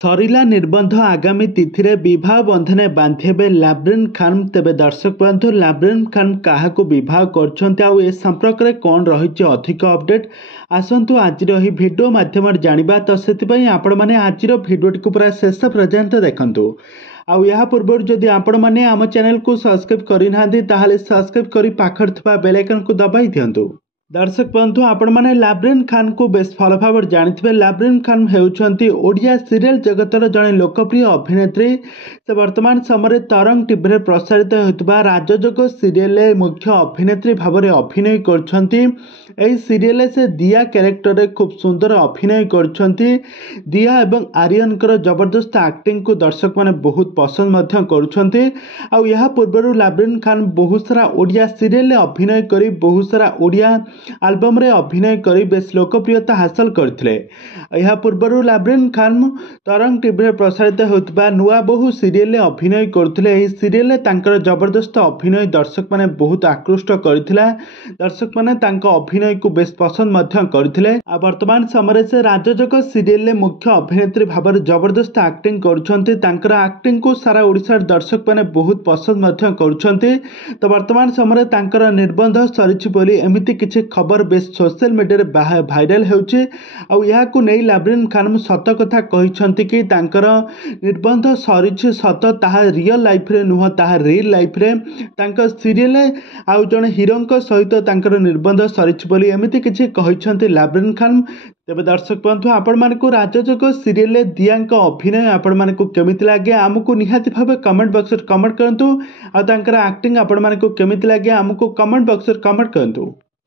ସରିଲା ନିର୍ବନ୍ଧ ଆଗାମୀ ତିଥିରେ ବିବାହ ବନ୍ଧନେ ବାନ୍ଧି ହେବେ ଲାବ୍ରିନ୍ ଖାନ୍। ତେବେ ଦର୍ଶକ ବନ୍ଧୁ, ଲାବ୍ରିନ୍ ଖାନ୍ କାହାକୁ ବିବାହ କରୁଛନ୍ତି ଆଉ ଏ ସମ୍ପର୍କରେ କ'ଣ ରହିଛି ଅଧିକ ଅପଡେଟ୍, ଆସନ୍ତୁ ଆଜିର ଏହି ଭିଡ଼ିଓ ମାଧ୍ୟମରେ ଜାଣିବା। ତ ସେଥିପାଇଁ ଆପଣମାନେ ଆଜିର ଭିଡ଼ିଓଟିକୁ ପୁରା ଶେଷ ପର୍ଯ୍ୟନ୍ତ ଦେଖନ୍ତୁ। ଆଉ ଏହା ପୂର୍ବରୁ ଯଦି ଆପଣମାନେ ଆମ ଚ୍ୟାନେଲକୁ ସବସ୍କ୍ରାଇବ୍ କରିନାହାନ୍ତି ତାହେଲେ ସବସ୍କ୍ରାଇବ୍ କରି ପାଖରେ ଥିବା ବେଲ୍ ଆଇକନକୁ ଦବାଇ ଦିଅନ୍ତୁ। दर्शक बंधु, आपण मैंने लाब्रिन खान को बेस भल भाव जानी। लाब्रिन खान होउछंती ओडिया सीरियल जगतर जड़े लोकप्रिय अभिनेत्री। से वर्तमान समय तरंग टीवी रे प्रसारित होता राजजोग सीरियल मुख्य अभिनेत्री भाव में अभिनय करछंती। एही सीरियल से दिया कैरेक्टर रे खूब सुंदर अभिनय करछंती। दिया एवं आर्यन कर जबरदस्त एक्टिंग को दर्शक माने बहुत पसंद मध्य करुछंती। आ यहा पूर्व लाब्रिन खान बहुत सारा ओडिया सीरियल अभिनय करी बहुत सारा ओडिया आल्बम रे अभिनय करी बेस लोकप्रियता हासिल करथिले। यहा पूर्व लाब्रिन खान तरंग टीवी रे प्रसारित होता नुआ बहु सीरियल अभिनय करथिले। एही सीरियल तांकर जबरदस्त अभिनय दर्शक माने बहुत आकृष्ट करथिला। दर्शक माने तांको अभिनय को बेस पसंद मध्य करथिले। आ वर्तमान समय से राजजोग सीरियल मुख्य अभिनेत्री भाव में जबरदस्त एक्टिंग करुछंती। तांकर एक्टिंग को सारा ओडिसा दर्शक माने बहुत पसंद मध्य करुछंती। तो वर्तमान समय तांकर निर्बंध सरिछि बोली एमिति किछि खबर बेस सोशल मीडिया भाइराल होउछि। आ याकू नै लाब्रिन खान सत कथा कहिसंती कि तांकर निर्बंध सरिछि सत, ताहा रियल लाइफ रे नुह, ताहा रियल लाइफ रे तांकर सीरियल आउ जने हीरोंक सहित तांकर निर्बंध सरिछि बोली एमिति किछि कहिसंती लाब्रिन खान। तेबे दर्शक बंधु, आपण मानकु राजजोग सीरियल दियांक अभिनय आपण मानकु केमिति लागे आमको निहाती भाबे कमेंट बॉक्स रे कमेंट करंतु। आ तांकर एक्टिंग आपण मानकु केमिति लागे आमको कमेंट बॉक्स रे कमेंट करंतु।